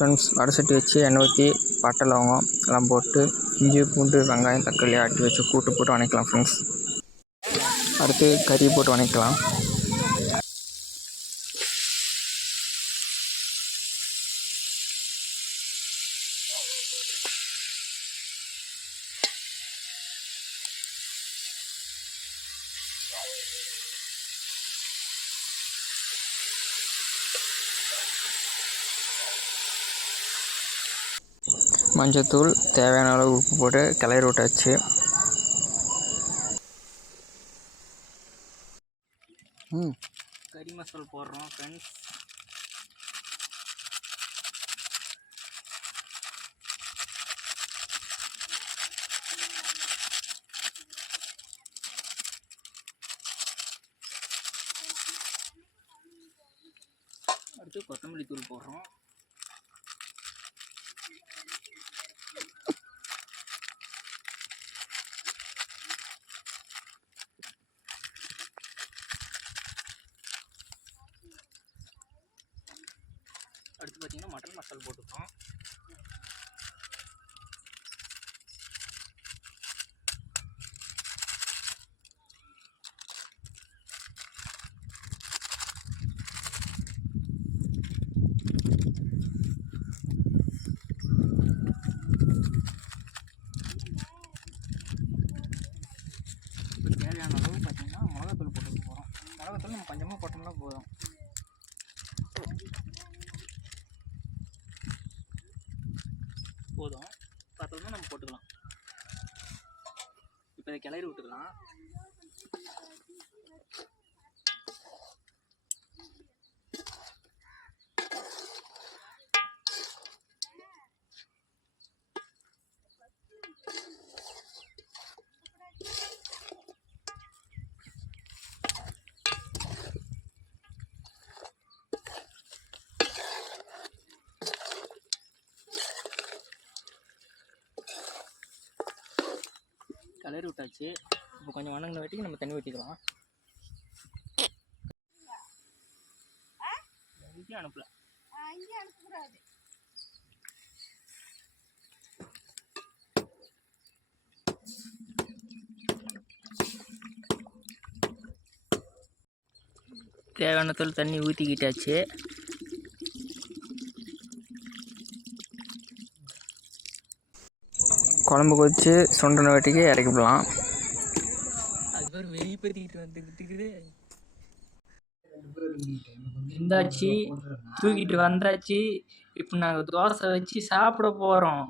Friends, வடை சட்டி வச்சு எண்ணெய் ஊற்றி பட்டை லவங்கம் எல்லாம் போட்டு இஞ்சி பூண்டு வெங்காயம் தக்காளி ஆட்டி வச்சு கூட்டு போட்டு வணக்கலாம் ஃப்ரெண்ட்ஸ். அடுத்து கறி போட்டு வணக்கலாம். மஞ்சத்தூள் தேவையான அளவு உப்பு போட்டு கிளறி விட்டாச்சு. கறி மசால் போடுறோம் ஃப்ரெண்ட்ஸ். அடுத்து கொத்தமல்லி தூள் போடுறோம். அடுத்து பார்த்தீங்கன்னா மட்டன் மசாலா போட்டுக்கிறோம். இப்போ தேவையான அளவு பார்த்தீங்கன்னா மிளகாத்தூள் போட்டு போகிறோம். மிளகாத்தூள் நம்ம கொஞ்சமாக போட்டோம்னா போதும். பார்த்தோம்னா நம்ம போட்டுக்கலாம். இப்போ இதை கிளறி விட்டுக்கலாம். கிளறி விட்டாச்சு. இப்போ கொஞ்சம் வணங்கின வாட்டிக்கு நம்ம தண்ணி ஊற்றிக்கலாம். அனுப்பல தேவையான தண்ணி ஊற்றிக்கிட்டாச்சு. குழம்பு கொதிச்சு சுண்டன வாட்டிக்கு இறக்கிவிடலாம். அது பேர் வெளிப்படுத்திக்கிட்டு வந்துக்கிட்டு இருந்தாச்சு, தூக்கிட்டு வந்தாச்சு. இப்போ நாங்கள் தோசை வச்சு சாப்பிட போகிறோம்.